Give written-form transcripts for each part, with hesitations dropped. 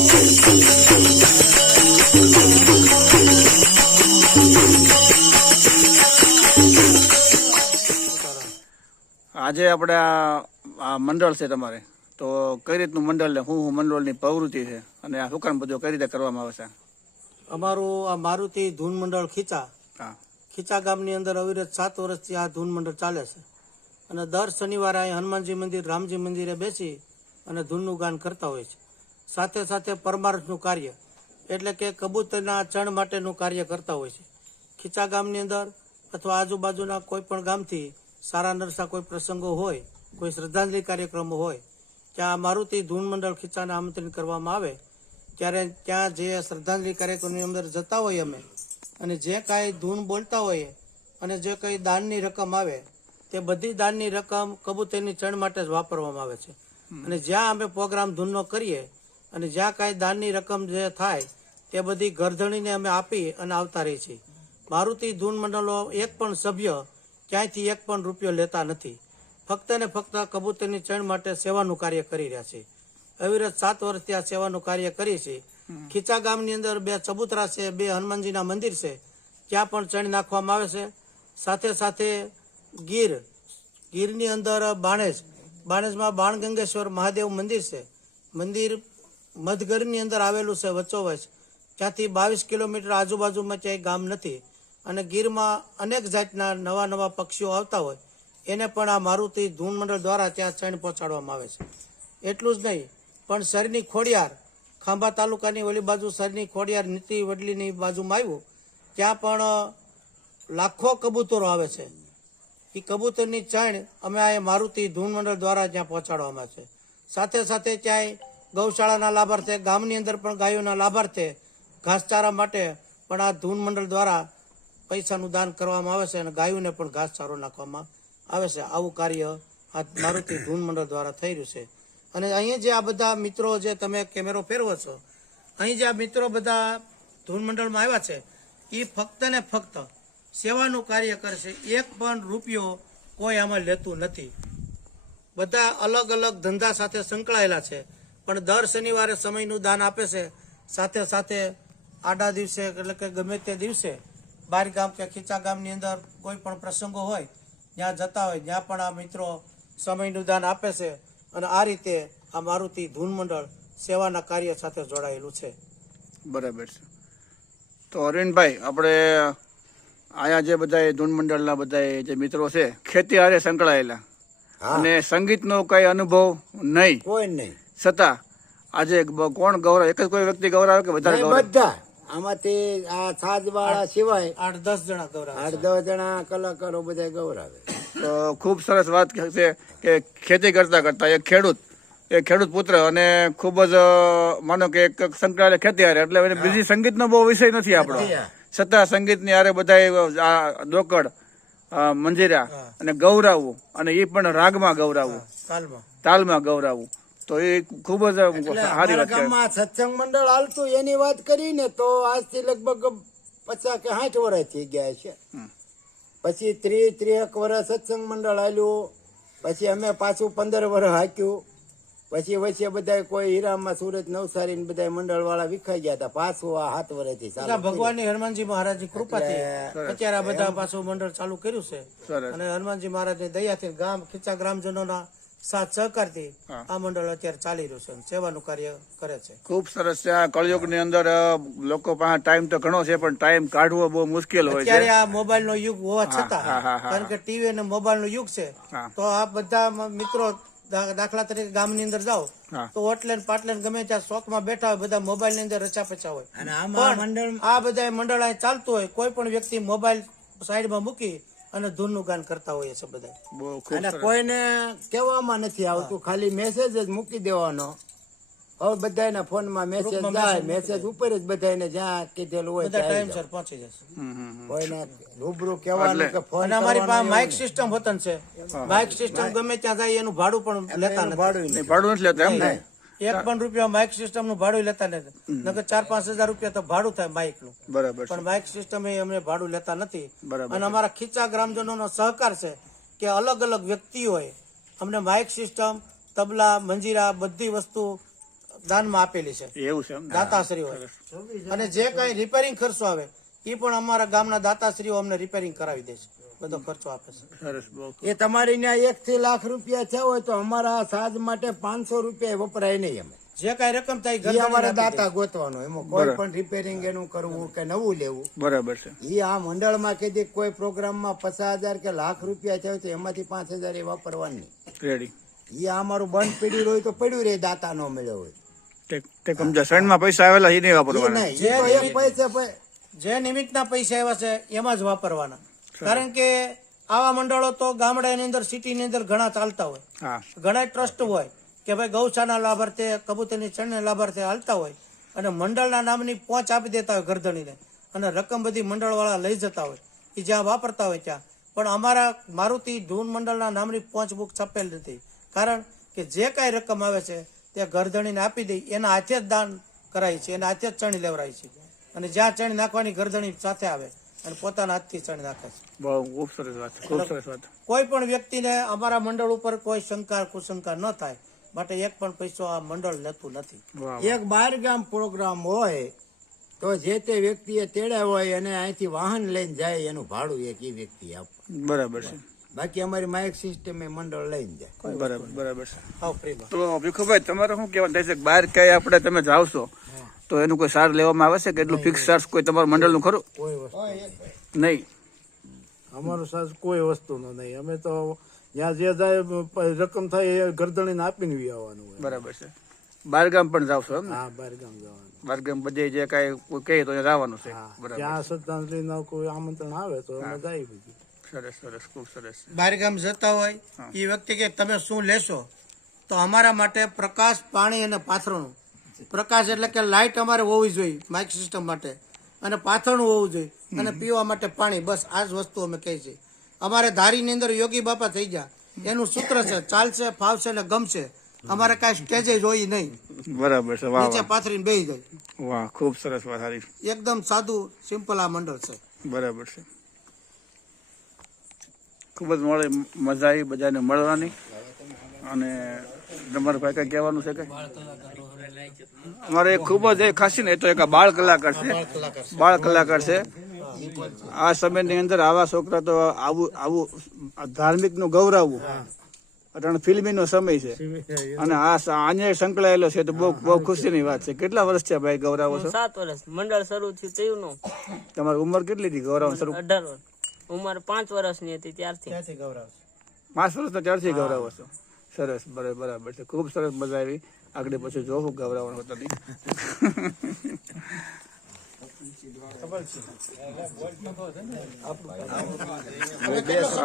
આજે આપણે આ મંડળ છે તમારે, તો કઈ રીતનું મંડળ ને શું મંડળની પ્રવૃત્તિ છે અને આ શું કામ બધું કઈ રીતે કરવામાં આવે છે? અમારું આ મારુતિ ધૂન મંડળ ખીચા ગામની અંદર અવિરત 7 વર્ષથી આ ધૂન મંડળ ચાલે છે અને દર શનિવારે અહીં હનુમાનજી મંદિર, રામજી મંદિરે બેસી અને ધૂનનું ગાન કરતા હોય છે. સાથે સાથે પરમાર્થનું કાર્ય એટલે કે કબૂતરના ચણ માટેનું કાર્ય કરતા હોય છે. ખીચા ગામની અંદર અથવા આજુબાજુના કોઈ પણ ગામથી સારા નરસા કોઈ પ્રસંગો હોય, કોઈ શ્રદ્ધાંજલિ કાર્યક્રમો હોય, ત્યાં મારુતિ ધૂન મંડળ ખીચાને આમંત્રણ કરવામાં આવે ત્યારે ત્યાં જે શ્રદ્ધાંજલિ કાર્યક્રમની અંદર જતા હોઈએ અમે અને જે કાંઈ ધૂન બોલતા હોઈએ અને જે કંઈ દાનની રકમ આવે તે બધી દાનની રકમ કબૂતરની ચણ માટે જ વાપરવામાં આવે છે. અને જ્યાં અમે પ્રોગ્રામ ધૂનનો કરીએ અને જ્યાં કાંઈ દાનની રકમ જે થાય તે બધી ગરધણીને અમે આપી અને આવતા રહીએ છીએ. મારુતિ ધૂન મંડળનો એક પણ સભ્ય ક્યાંયથી એક પણ રૂપિયો લેતા નથી. ફક્ત ને ફક્ત કબૂતરની ચણ માટે સેવાનું કાર્ય કરી રહ્યા છે. અવિરત 7 વર્ષથી આ સેવાનું કાર્ય કરીએ છીએ. ખીચા ગામની અંદર 2 ચબૂતરા છે, 2 હનુમાનજીના મંદિર છે, ત્યાં પણ ચણ નાખવામાં આવે છે. સાથે સાથે ગીરની અંદર બાણેજમાં બાણગંગેશ્વર મહાદેવ મંદિર છે. મંદિર મધગરની અંદર આવેલું છે વચ્ચોવચ. ત્યાંથી 22 કિલોમીટર આજુબાજુમાં ક્યાંય ગામ નથી અને ગીરમાં અનેક જાતના નવા પક્ષીઓ આવતા હોય એને પણ આ મારુતિ ધૂન મંડળ દ્વારા ત્યાં ચણ પહોંચાડવામાં આવે છે. એટલું જ નહીં પણ સરની ખોડિયાર, ખાંભા તાલુકાની ઓલી બાજુ સરની ખોડિયાર નીતિ વડલીની બાજુમાં આવ્યું, ત્યાં પણ લાખો કબૂતરો આવે છે. એ કબૂતરની ચણ અમે આ મારુતિ ધૂન મંડળ દ્વારા ત્યાં પહોંચાડવામાં આવે છે. સાથે સાથે ક્યાંય ગૌશાળાના લાભાર્થે, ગામની અંદર પણ ગાયોના લાભાર્થે ઘાસચારા માટે પણ આ ધૂન મંડળ દ્વારા પૈસાનું દાન કરવામાં આવે છે અને ગાયોને પણ ઘાસચારો નાખવામાં આવે છે. આવું કાર્ય આ મારુતિ ધૂન મંડળ દ્વારા થઈ રહ્યું છે. અને અહીં જે આ બધા મિત્રો, જે તમે કેમેરો ફેરવો છો, અહીં જે આ મિત્રો બધા ધૂન મંડળમાં આવ્યા છે એ ફક્ત ને ફક્ત સેવાનું કાર્ય કરશે. એક પણ રૂપિયો કોઈ આમાં લેતું નથી. બધા અલગ અલગ ધંધા સાથે સંકળાયેલા છે પણ દર શનિવારે સમયનું દાન આપે છે. સાથે સાથે આડા દિવસે એટલે કે ગમે તે દિવસે બહાર ગામ કે ખીચા ગામની અંદર કોઈ પણ પ્રસંગો હોય ત્યાં જતા હોય ત્યાં પણ આ મિત્રો સમયનું દાન આપે છે અને આ રીતે આ મારુતિ ધૂન મંડળ સેવાના કાર્ય સાથે જોડાયેલું છે. બરાબર છે. તો અરવિંદભાઈ, આપણે અહીંયા જે બધા ધૂન મંડળના બધા જે મિત્રો છે ખેતી હારે સંકળાયેલા અને સંગીતનો કઈ અનુભવ નહીં, કોઈ નહીં, છતાં આજે કોણ ગૌરવ, એક જ કોઈ વ્યક્તિ ગૌરવ કે વધારે ગૌરવ? બધા આમાંથી આ સાજવાળા સિવાય 8-10 જણા ગૌરવ, 8-10 જણા કલાકારો બધા ગૌરવે. તો ખૂબ સરસ વાત છે કે ખેતી કરતા એક ખેડૂત પુત્ર અને ખૂબ જ માનો કે એક સંકળાયેલ ખેતી હારે, એટલે બીજી સંગીતનો બહુ વિષય નથી આપણો, છતાં સંગીતની હારે બધા દોકડ, મંજીરા અને ગૌરાવું, અને એ પણ રાગમાં ગૌરાવું, તાલમાં ગૌરાવું, તો એ ખૂબ જ સારી વાત છે. સત્સંગ મંડળ હાલતું એની વાત કરીને તો આજથી લગભગ 50 કે 60 વર્ષ થઈ ગયા છે. પછી 30-31 વર્ષ સત્સંગ મંડળ હાલ્યું. પછી અમે પાછું 15 વર્ષ હાક્યું. પછી વચ્ચે બધા કોઈ હીરામાં, સુરત, નવસારી ને બધા મંડળ વાળા વિખાઈ ગયા હતા. પાછું આ 7 વર્ષથી ભગવાનની હનુમાનજી મહારાજની કૃપાથી અત્યારે આ બધા પાછું મંડળ ચાલુ કર્યું છે અને હનુમાનજી મહારાજની દયાથી ગામ ખીચા ગ્રામજનોના સાથ સહકારથી આ મંડળ અત્યારે ચાલી રહ્યું છે, સેવાનું કાર્ય કરે છે. ખૂબ સરસ છે. આ કળયુગની અંદર લોકો પાસે ટાઈમ તો ઘણો છે પણ ટાઈમ કાઢવો બહુ મુશ્કેલ હોય છે. અત્યારે આ મોબાઈલ નો યુગ હોવા છતાં, કારણ કે ટીવી અને મોબાઈલ નો યુગ છે, તો આ બધા મિત્રો દાખલા તરીકે ગામની અંદર જાઓ તો ઓટલે પાટલે ગમે ત્યાં શોખમાં બેઠા હોય, બધા મોબાઈલ ની અંદર રચા પચા હોય. આ બધા મંડળ ચાલતું હોય, કોઈ પણ વ્યક્તિ મોબાઈલ સાઈડમાં મૂકી અને ધૂનનું ગાન કરતા હોય છે બધા. અને કોઈને કહેવામાં નથી આવતું, ખાલી મેસેજ જ મૂકી દેવાનો. હવે બધાના ફોનમાં મેસેજ જાય, મેસેજ ઉપર જ બધાને જ્યાં કીધેલું હોય બધા ટાઈમસર પહોંચી જશે. કોઈને રૂબરૂ કહેવાનું કે ફોન. અને અમારી પાસે માઇક સિસ્ટમ વતન છે. માઇક સિસ્ટમ ગમે ત્યાં જાય એનું ભાડું પણ લેતા નથી. ભાડું નથી લેતા એમ ને? એક પણ રૂપિયા માઇક સિસ્ટમ નું ભાડું લેતા નથી. નકર 4-5 હજાર રૂપિયા તો ભાડું થાય માઇક નું. બરાબર. પણ માઇક સિસ્ટમ એ અમને ભાડું લેતા નથી. અને અમારા ખીચા ગ્રામજનો નો સહકાર છે કે અલગ અલગ વ્યક્તિઓએ અમને માઇક સિસ્ટમ, તબલા, મંજીરા બધી વસ્તુ દાનમાં આપેલી છે એવું છે એમ ને? દાતાશ્રીઓ. અને જે કઈ રિપેરિંગ ખર્ચો આવે એ પણ અમારા ગામના દાતાશ્રીઓ અમને રિપેરિંગ કરાવી દે છે, બધો ખર્ચો આપે છે. સરસ, બહુ એ તમારી ત્યાં 1 થી લાખ રૂપિયા થયા હોય તો અમારા સાજ માટે 500 રૂપિયા વપરાય નહીં. અમે જે કઈ રકમ થાય એ ગરદણીને અમારે આપી દે. દાતા ગોતવાનો, એમાં કોઈ પણ રિપેરિંગ એનું કરવું કે નવું લેવું. બરાબર છે. એ આ મંડળમાં કીધી કોઈ પ્રોગ્રામમાં 50,000 કે લાખ રૂપિયા થયો તો એમાંથી 5,000 એ વાપરવાની. રેડી. એ અમારું બંધ પડ્યું હોય તો પડ્યું રહે, દાતા નો મળ્યો હોય તે સમજા શરણમાં પૈસા આવેલા એ નહીં એ વાપરવાના. નહીં. એ તો એક પૈસે જે નિમિત્તના પૈસા આવ્યા છે એમાં જ વાપરવાના. કારણ કે આવા મંડળો તો ગામડાની અંદર, સિટીની અંદર ઘણા ચાલતા હોય, હા, ઘણા ટ્રસ્ટ હોય કે ભાઈ ગૌશાળાના લાભાર્થે, કબૂતરની ચણને લાભાર્થે હાલતા હોય અને મંડળના નામની પહોંચ આપી દેતા હોય ગરદણીને, અને રકમ બધી મંડળવાળા લઈ જતા હોય એ જ્યાં વાપરતા હોય ત્યાં. પણ અમારા મારુતિ ધૂન મંડળના નામની પહોંચ બુક છપેલ નથી. કારણ કે જે કાંઈ રકમ આવે છે તે ગરદણીને આપી દઈ, એના હાથે જ દાન કરાય છે, એના હાથે જ ચણી લેવરાય છે. અને જ્યાં ચણી નાખવાની ગરદણી સાથે આવે અને પોતાના હાથથી ચણી નાખે છે. બહુ ખૂબ સરસ વાત, ખૂબ સરસ વાત. કોઈ પણ વ્યક્તિને અમારા મંડળ ઉપર કોઈ શંકા કુશંકા ન થાય માટે એક પણ પૈસો આ મંડળ લેતું નથી. વાહ, એક 12 ગામ પ્રોગ્રામ હોય તો જે તે વ્યક્તિએ તેડ્યા હોય અને અહીંથી વાહન લઈને જાય એનું ભાડું એક એ વ્યક્તિ આપવા. બરાબર છે. બાકી અમારી માઇક સિસ્ટમ એ મંડળ લઈને જાય. બરાબર, બરાબર છે. આવ ફ્રીમાં. તો ભીખુભાઈ, તમારે શું કહેવાનું થાય છે કે બહાર ક્યાંય આપણે તમે જાવશો તો એનું કોઈ ચાર્જ લેવામાં આવે છે કે એટલું ફિક્સ ચાર્જ કોઈ તમારું મંડળનું ખરું? કોઈ વસ્તુ નહીં. અમારો સાસ કોઈ વસ્તુનો નહીં. અમે તો જ્યાં જે જાય રકમ થાય એ ગરદણીને આપીને વી આવવાનું હોય. બરાબર છે. બાર ગામ પણ જાવશો એમ ને? હા, બહાર ગામ જવાનું. બાર ગામ બધે જે કાંઈ કોઈ કહે તો ત્યાં જવાનું છે. હા, બરાબર. જ્યાં શ્રદ્ધાંજલિના કોઈ આમંત્રણ આવે તો અમે જાય બીજું. સરસ, સરસ, ખૂબ સરસ. બહારગામ જતા હોય એ વ્યક્તિ કે તમે શું લેશો, તો અમારા માટે પ્રકાશ, પાણી અને પાથરણું. પ્રકાશ એટલે કે લાઇટ અમારે હોવી જોઈએ માઇક સિસ્ટમ માટે, અને પાથરણું હોવું જોઈએ, અને પીવા માટે પાણી. બસ આ જ વસ્તુ અમે કહીએ છીએ. અમારે ધારીની અંદર યોગી બાપા થઈ ગયા એનું સૂત્ર છે, ચાલશે, ફાવશે ને ગમશે. અમારે કાંઈ સ્ટેજે જોઈ નહીં, બરાબર છે. વાહ, નીચે વાહ, પાથરીને બેસી જાય. વાહ, ખૂબ સરસ વાત. સારી. એકદમ સાદું સિમ્પલ આ મંડળ છે. બરાબર છે. ખૂબ જ મજા આવી બધાને મળવાની. અને તમારે ભાઈ કઈ કહેવાનું છે? કઈ અમારે ખૂબ જ એ ખાસી ને, એ તો એક બાળ કલાકાર છે, બાળ કલાકાર છે. આ સમયની અંદર આવા છોકરા તો આવું ધાર્મિક નું ગૌરવવું અટાણે ફિલ્મીનો સમય છે, અને આને સંકળાયેલો છે તો બહુ ખુશીની વાત છે. કેટલા વર્ષ છે ભાઈ ગૌરવો છો? 7 વર્ષ મંડળ શરૂ થયું તેનું. તમારી ઉંમર કેટલી હતી ગૌરવ શરૂ? 18 વર્ષ. ઉંમર 5 વર્ષની હતી ત્યારથી. 5 વર્ષના ત્યારથી ગૌરવ છો. સરસ, બરાબર છે. ખૂબ સરસ, મજા આવી. આગળ પછી જોવું ગૌરવ હોતા નહીં.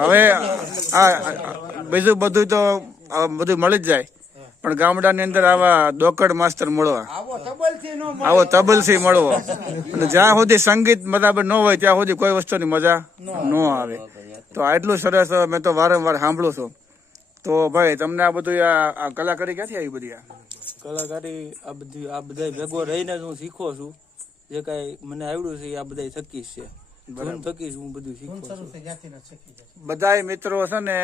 હવે બીજું બધું તો બધું મળી જ જાય, પણ ગામડાની અંદર આવા દોકડ માસ્ટર મળવા, આવો તબલસી મળવો, અને જ્યાં સુધી સંગીત બરાબર ન હોય ત્યાં સુધી કોઈ વસ્તુની મજા ન આવે. તો આટલું સરસ મેં તો વારંવાર સાંભળું છું. તો ભાઈ, તમને આ બધું આ કલાકારી ક્યાંથી આવી બધી? કલાકારી આ બધા ભેગો રહીને જ હું શીખો છું. જે કાંઈ મને આવડ્યું છે એ આ બધા થકી જ છે. ધૂન થકી જ હું બધું શીખું છું. બધા મિત્રો છે ને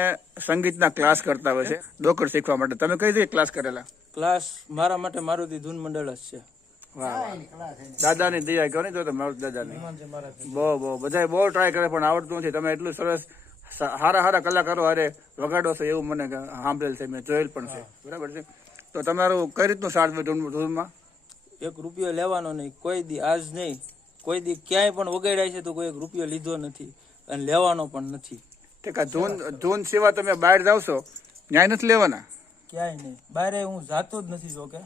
સંગીતના ક્લાસ કરતા હોય છે દોકડ શીખવા માટે. તમે કઈ રીતે ક્લાસ કરેલા? ક્લાસ મારા માટે મારુતિ ધૂન મંડળ જ છે. વાહ, દાદાની દયા કહો ને, તો મારું દાદાની બહુ બધા બહુ ટ્રાય કરે પણ આવડતું નથી. તમે એટલું સરસ હારા કલાકારો હારે વગાડો છો એવું મને સાંભળેલ છે, મેં જોયેલ પણ છે. બરાબર છે. તો તમારું કઈ રીતનું સાથ ધૂનમાં? 1 રૂપિયો લેવાનો નહીં, કોઈ દી આજ નહીં, કોઈ દી ક્યાંય પણ વગાડ્યા છે તો કોઈ 1 રૂપિયો લીધો નથી અને લેવાનો પણ નથી. ધૂન સિવાય તમે બહાર જાવ છો ન્યાય નથી લેવાના? ક્યાંય નહીં, બહાર હું જાતો જ નથી. જો કે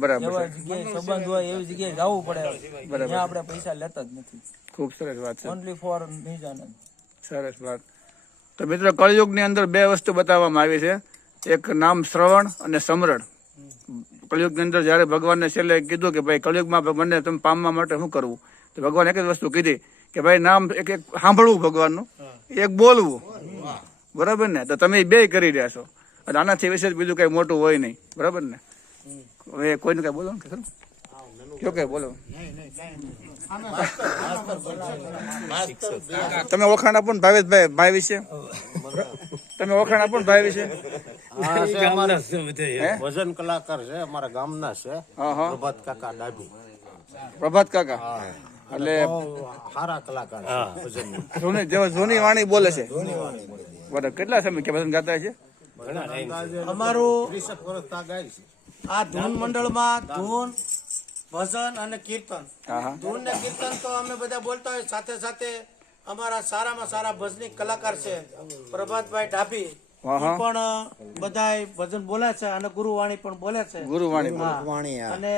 બરાબર એવા છે. જગ્યાએ સંબંધ હોય એવી જગ્યાએ જવું પડે, ત્યાં આપણે પૈસા લેતા જ નથી. ખૂબ સરસ વાત છે. ઓનલી ફોર નિજાનંદ. સરસ વાત. તો મિત્રો, કળયુગની અંદર 2 વસ્તુ બતાવવામાં આવી છે, એક નામ શ્રવણ અને સમરણ. કળયુગની અંદર જયારે ભગવાનને છેલ્લે કીધું કે ભાઈ કળયુગમાં મને તમે પામવા માટે શું કરવું, તો ભગવાન એક જ વસ્તુ કીધી કે ભાઈ નામ એક સાંભળવું ભગવાનનું, એક બોલવું. બરાબર ને? તો તમે 2 કરી રહ્યા છો. અને આનાથી વિશેષ બીજું કઈ મોટું હોય નહીં. બરાબર ને? હવે કોઈને કઈ બોલો ને, કયો કઈ બોલો. તમે વખાણ આપો ને ભાવેશભાઈ, ભાઈ વિશે તમે વખાણ આપો ને ભાઈ વિશે. હા છે અમારા હે? ભજન કલાકાર છે અમારા ગામના છે હા હા પ્રભાત કાકા ડાભી પ્રભાત કાકા એટલે બહુ સારા કલાકાર છે ભજન જૂની વાણી બોલે છે બરાબર. કેટલા સમય કે ભજન ગાતા છે? અમારું 30 વર્ષ તા ગાય છે. આ ધૂન મંડળમાં ધૂન ભજન અને કીર્તન હા હા ધૂન ને કીર્તન તો અમે બધા બોલતા હોય, સાથે સાથે અમારા સારામાં સારા ભજની કલાકાર છે પ્રભાતભાઈ ડાભી, હા, હા. ઈ પણ બધાય ભજન બોલે છે અને ગુરુવાણી પણ બોલે છે. ગુરુવાણી હા. વાણી હા. અને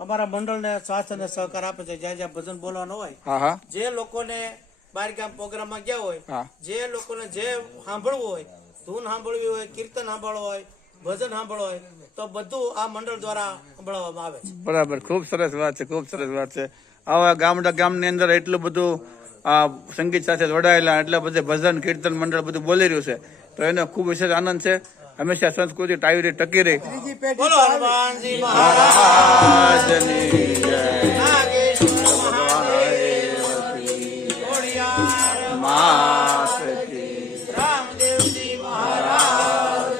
અમારા મંડળને સાથ અને સહકાર આપે છે. જ્યાં જ્યાં ભજન બોલવાનું હોય, હા હા જે લોકોને બાર ગામ પ્રોગ્રામમાં ગયા હોય, હા. જે લોકોને જે સાંભળવું હોય, ધૂન સાંભળવી હોય, કીર્તન સાંભળવું હોય, ભજન સાંભળવું હોય, તો બધું આ મંડળ દ્વારા સંભળાવવામાં આવે છે. બરાબર. ખૂબ સરસ વાત છે, ખૂબ સરસ વાત છે. આવા ગામની અંદર એટલું બધું આ સંગીત સાથે જોડાયેલા એટલા બધા ભજન કીર્તન મંડળ બધું બોલી રહ્યું છે, તો એનો ખૂબ વિશેષ આનંદ છે. હંમેશા સંસ્કૃતિ ટાવી ટકી રહી. બોલો હનુમાનજી મહારાજ આજની જય. નાગેશ્વર મહાદેવ કી, ખોડિયાર માત કી. રામદેવજી મહારાજ.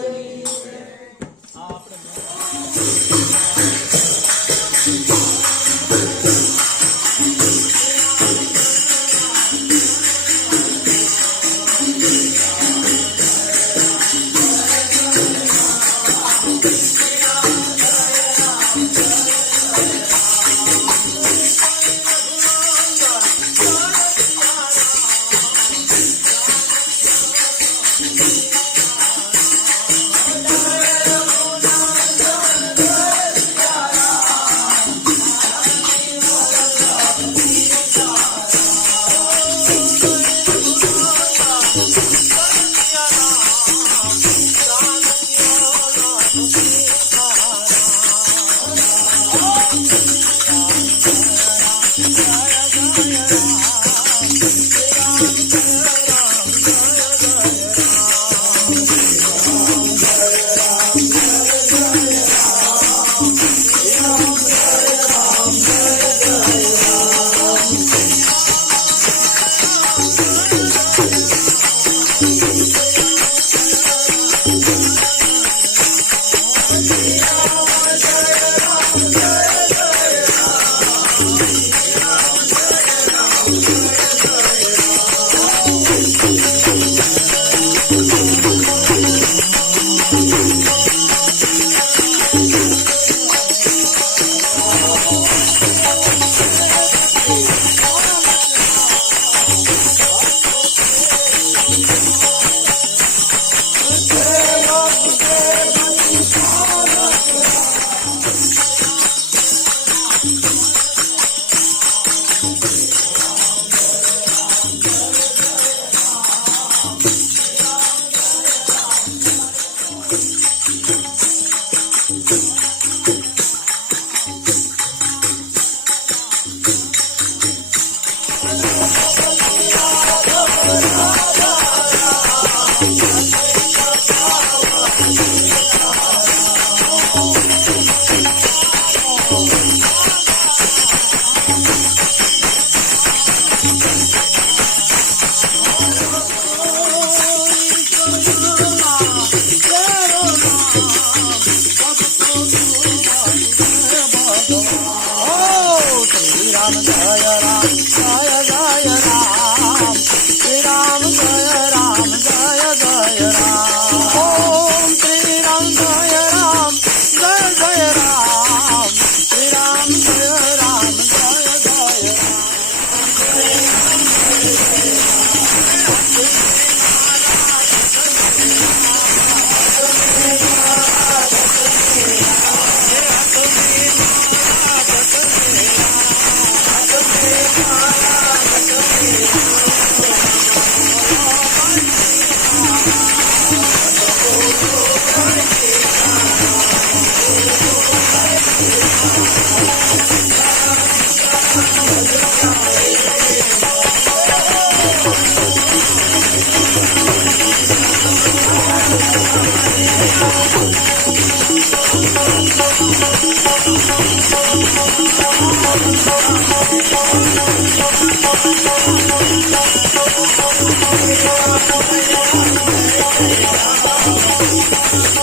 Thank you.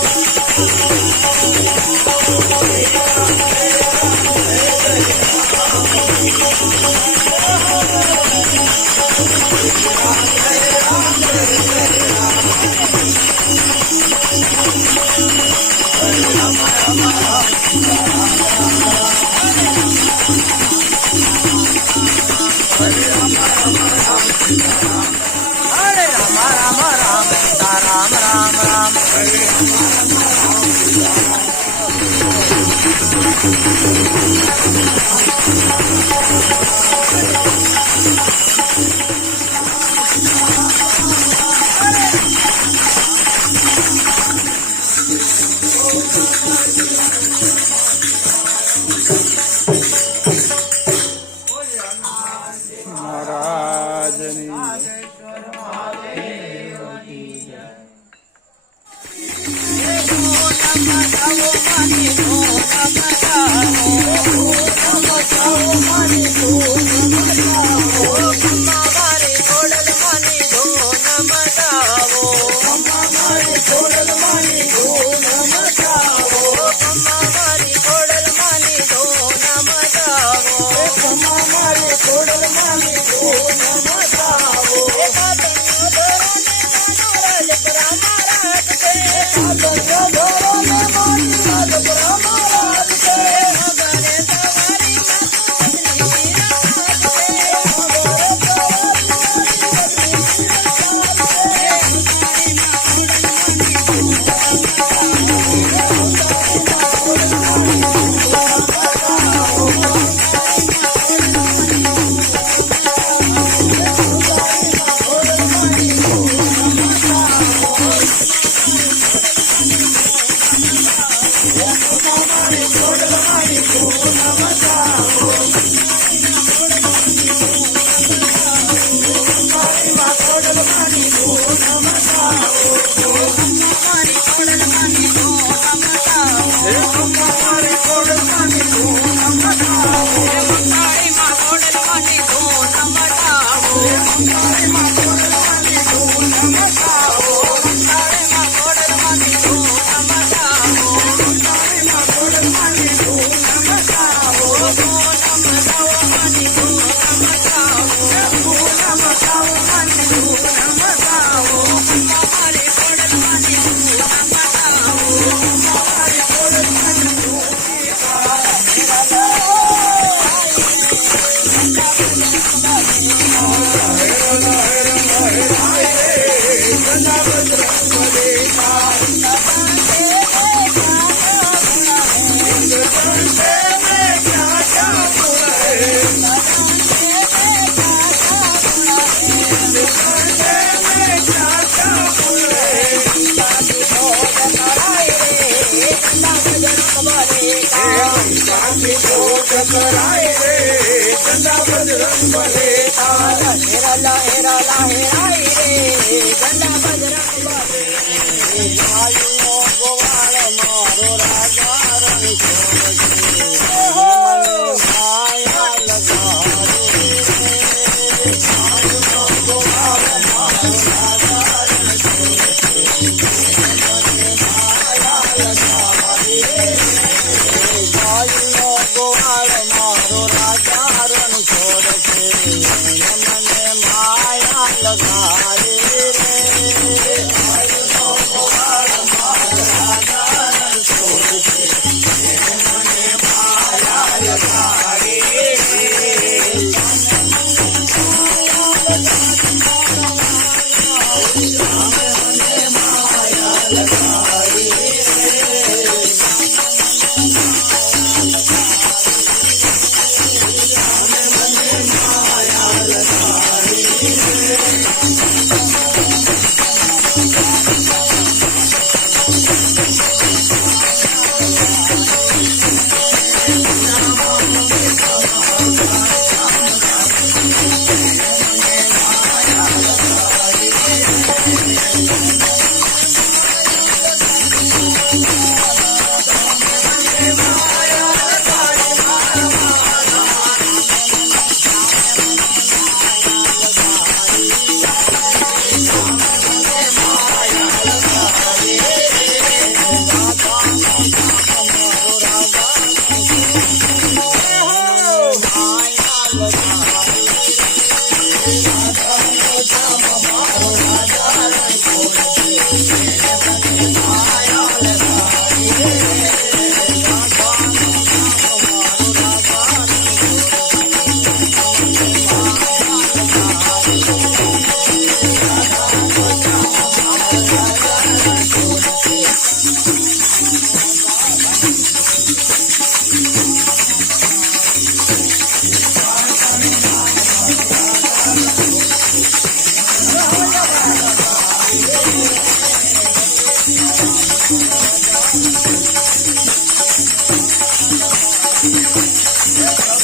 Hare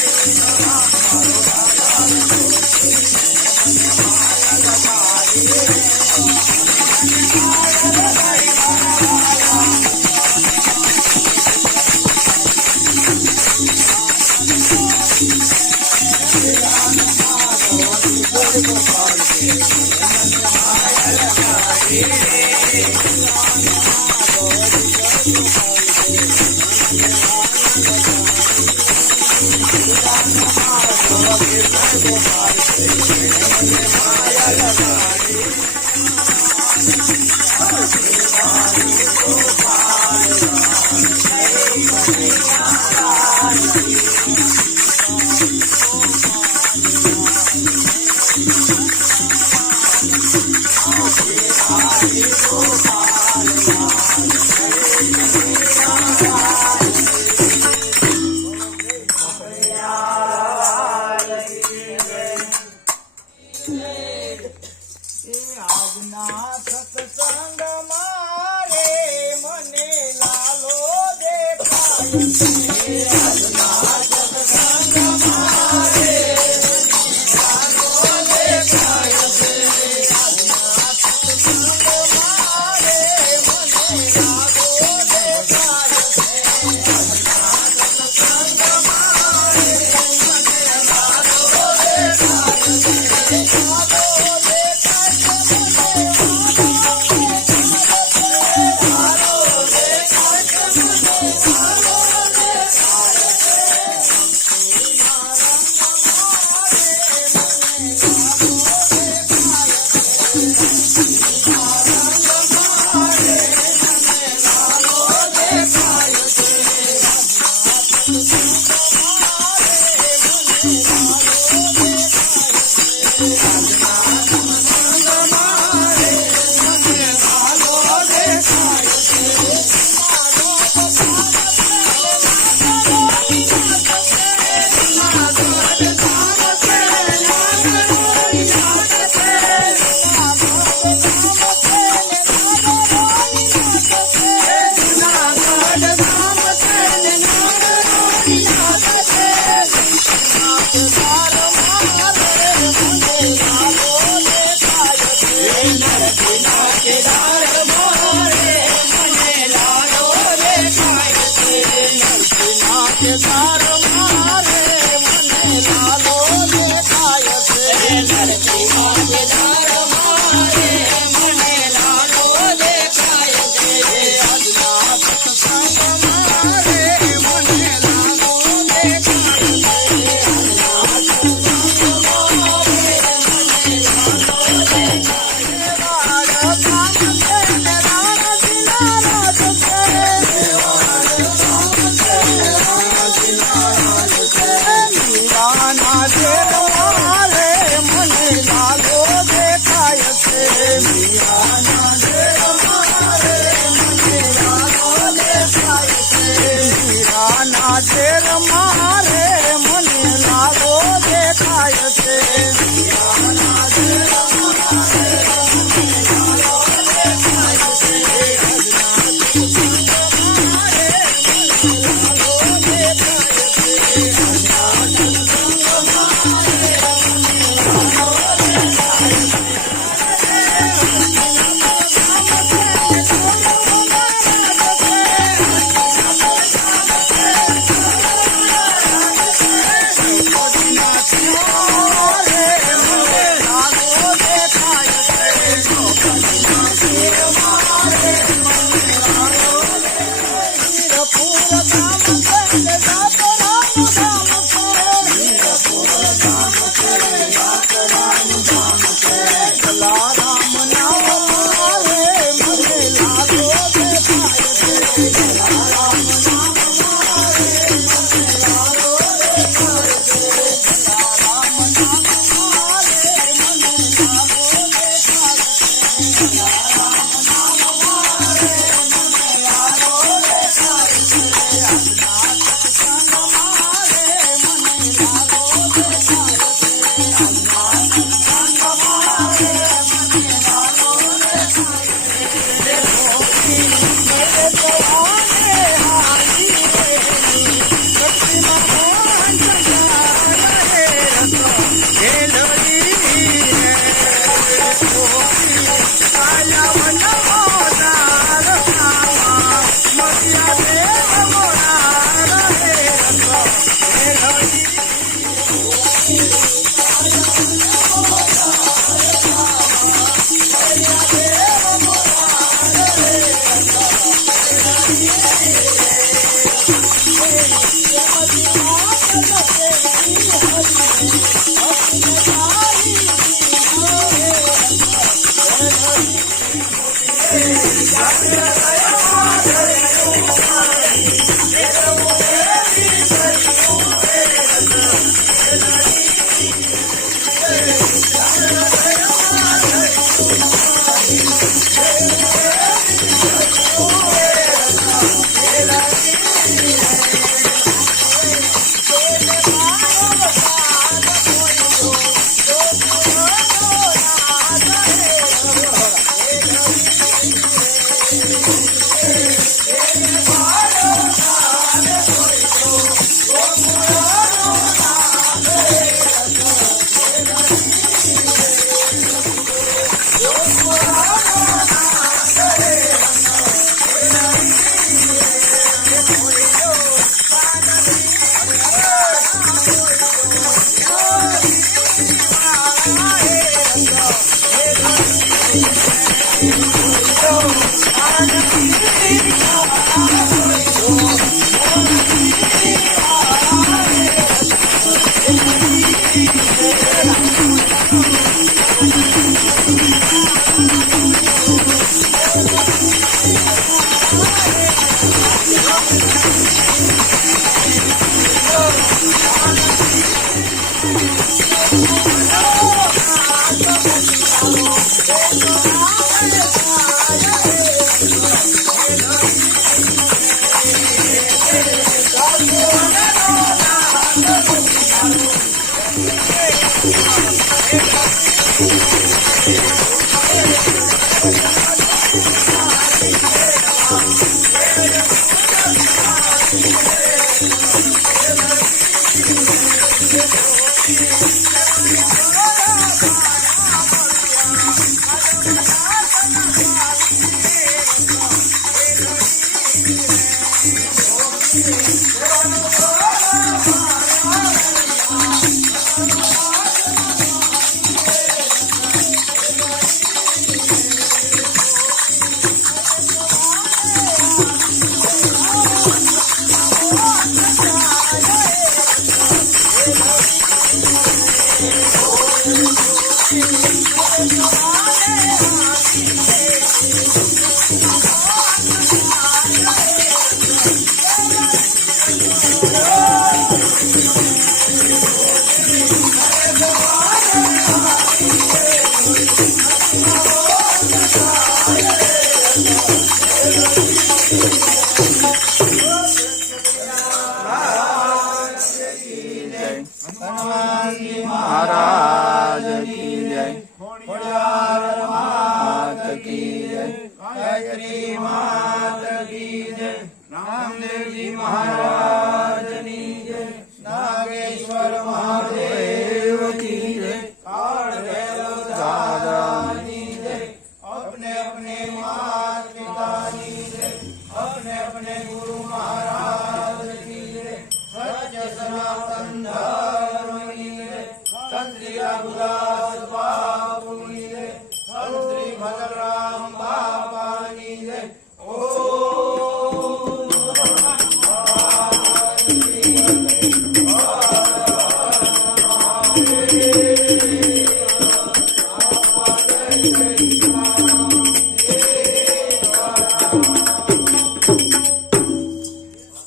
Maharaj